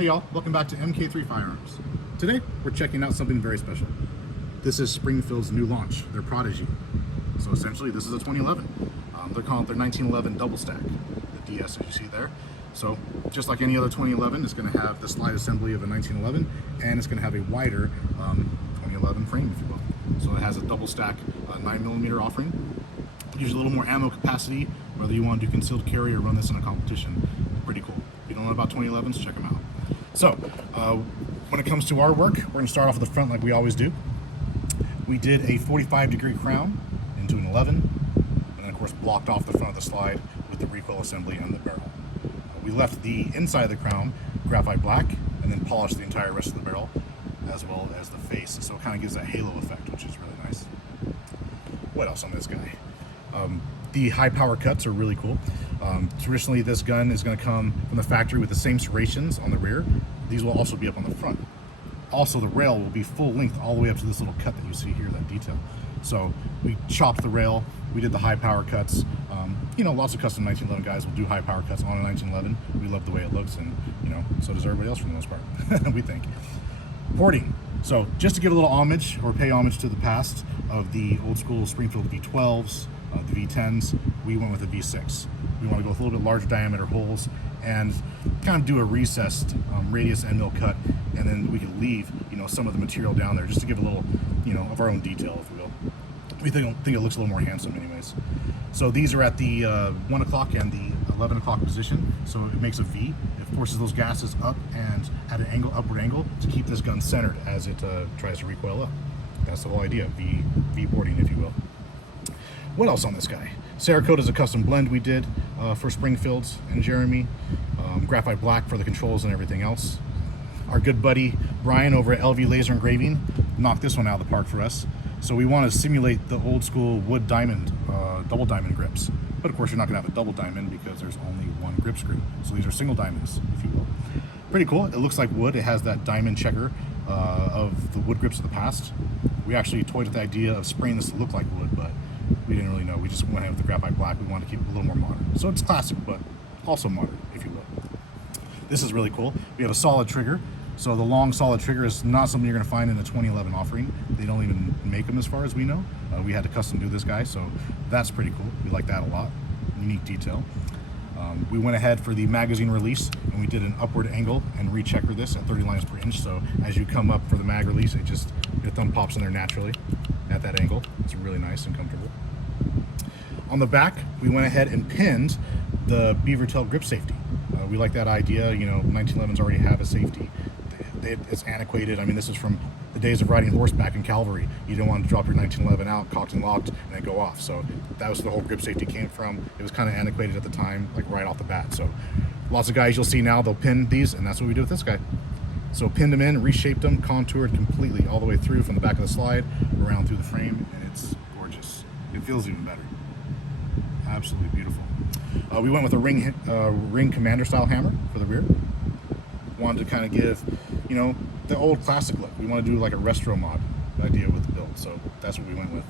Hey y'all, welcome back to MK3 Firearms. Today, we're checking out something very special. This is Springfield's new launch, their Prodigy. So essentially, this is a 2011. They're calling it their 1911 double stack, the DS as you see there. So just like any other 2011, it's gonna have the slide assembly of a 1911, and it's gonna have a wider 2011 frame, if you will. So it has a double stack 9mm offering. Gives you a little more ammo capacity, whether you want to do concealed carry or run this in a competition. Pretty cool. If you don't know about 2011s, check them out. So, when it comes to our work, we're going to start off at the front like we always do. We did a 45-degree crown into an 11, and then of course blocked off the front of the slide with the recoil assembly and the barrel. We left the inside of the crown graphite black, and then polished the entire rest of the barrel, as well as the face, so it kind of gives that halo effect, which is really nice. What else on this guy? The high power cuts are really cool. Traditionally, this gun is going to come from the factory with the same serrations on the rear. These will also be up on the front. Also, the rail will be full length all the way up to this little cut that you see here, that detail. So we chopped the rail, we did the high power cuts. You know, lots of custom 1911 guys will do high power cuts on a 1911. We love the way it looks, and you know, so does everybody else for the most part, we think. Porting. So just to give a little homage, or pay homage to the past of the old school Springfield V12s, the V10s, we went with a V6. We want to go with a little bit larger diameter holes and kind of do a recessed radius end mill cut, and then we can leave, you know, some of the material down there just to give a little, you know, of our own detail, if we will. We think it looks a little more handsome anyways. So these are at the 1 o'clock and the 11 o'clock position, so it makes a V. It forces those gases up and at an angle, upward angle, to keep this gun centered as it tries to recoil up. That's the whole idea, V porting, if you will. What else on this guy? Cerakote is a custom blend we did for Springfields and Jeremy. Graphite black for the controls and everything else. Our good buddy Brian over at LV Laser Engraving knocked this one out of the park for us. So we want to simulate the old school wood diamond, double diamond grips. But of course you're not going to have a double diamond because there's only one grip screw. So these are single diamonds, if you will. Pretty cool. It looks like wood. It has that diamond checker of the wood grips of the past. We actually toyed with the idea of spraying this to look like wood, but we didn't really know. We just went ahead with the graphite black. We wanted to keep it a little more modern. So it's classic, but also modern, if you will. This is really cool. We have a solid trigger. So the long solid trigger is not something you're going to find in the 2011 offering. They don't even make them as far as we know. We had to custom do this guy, so that's pretty cool. We like that a lot. Unique detail. We went ahead for the magazine release, and we did an upward angle and rechecker this at 30 lines per inch. So as you come up for the mag release, it just, your thumb pops in there naturally at that angle. It's really nice and comfortable. On the back, we went ahead and pinned the Beavertail grip safety. We like that idea. You know, 1911s already have a safety. It's antiquated. I mean, this is from the days of riding horseback in cavalry. You didn't want to drop your 1911 out, cocked and locked, and then go off. So that was where the whole grip safety came from. It was kind of antiquated at the time, like right off the bat. So lots of guys you'll see now, they'll pin these, and that's what we did with this guy. So pinned them in, reshaped them, contoured completely all the way through from the back of the slide around through the frame, and it's gorgeous. It feels even better. Absolutely beautiful. We went with a ring commander style hammer for the rear. Wanted to kind of give, you know, the old classic look. We want to do like a retro mod idea with the build, so that's what we went with.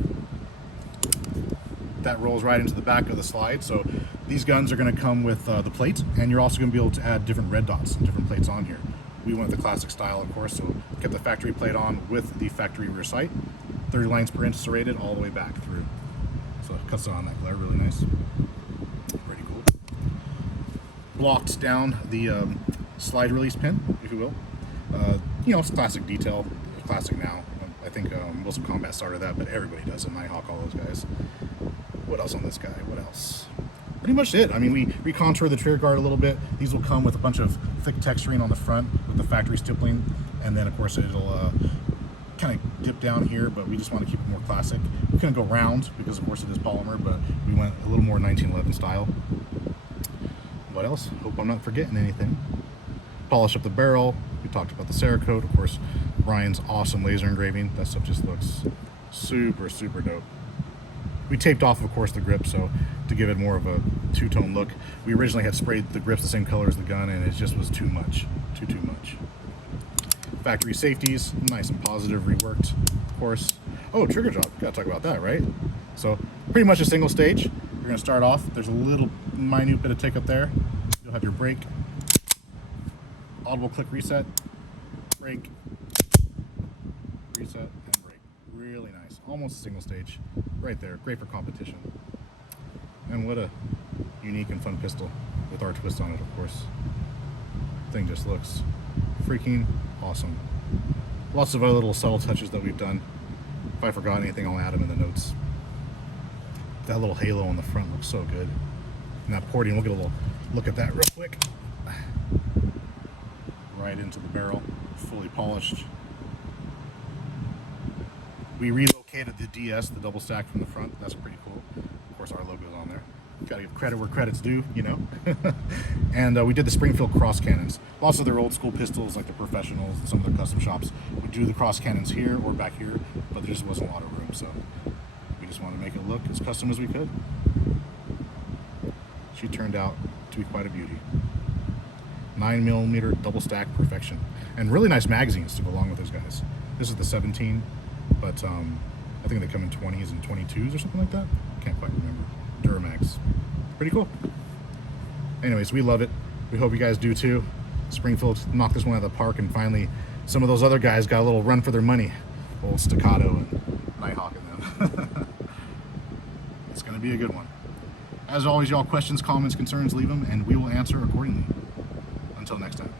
That rolls right into the back of the slide. So these guns are going to come with the plate, and you're also going to be able to add different red dots and different plates on here. We went with the classic style, of course, so kept the factory plate on with the factory rear sight, 30 lines per inch serrated all the way back through. So it cuts on that glare, really nice. Pretty cool. Blocked down the slide release pin, if you will. You know, it's classic detail, classic now. I think Wilson Combat started that, but everybody does it. Nighthawk, all those guys. What else on this guy? What else? Pretty much it. I mean, we recontoured the trigger guard a little bit. These will come with a bunch of thick texturing on the front with the factory stippling, and then of course it'll kind of dip down here, but we just want to keep it more classic. We couldn't go round because of course it is polymer, but we went a little more 1911 style. What else? Hope I'm not forgetting anything. Polish up the barrel. We talked about the Cerakote, of course. Brian's awesome laser engraving. That stuff just looks super, super dope. We taped off, of course, the grip, so to give it more of a two-tone look. We originally had sprayed the grips the same color as the gun, and it just was too much. Too much. Factory safeties, nice and positive, reworked, of course. Oh, trigger job. Gotta talk about that, right? So, pretty much a single stage. You're gonna start off. There's a little minute bit of take up there. You'll have your brake. audible click reset, brake, reset, and brake. Really nice. Almost a single stage. Right there. Great for competition. And what a unique and fun pistol with our twist on it, of course. Thing just looks freaking awesome. Lots of other little subtle touches that we've done. If I forgot anything, I'll add them in the notes. That little halo on the front looks so good. And that porting, we'll get a little look at that real quick. Right into the barrel, fully polished. We relocated the DS, the double stack from the front. That's pretty cool. Of course, our logo's on there. Gotta give credit where credit's due, you know. And we did the Springfield cross cannons. Lots of their old school pistols, like the professionals and some of their custom shops, would do the cross cannons here or back here, but there just wasn't a lot of room, so we just wanted to make it look as custom as we could. She turned out to be quite a beauty. 9mm double stack perfection, and really nice magazines to go along with those guys. This is the 17, but I think they come in 20s and 22s or something like that. Can't quite remember. Duramax. Pretty cool. Anyways, we love it. We hope you guys do too. Springfield knocked this one out of the park, and finally some of those other guys got a little run for their money. Old Staccato and Nighthawk and them. It's going to be a good one. As always, y'all, questions, comments, concerns, leave them, and we will answer accordingly. Until next time.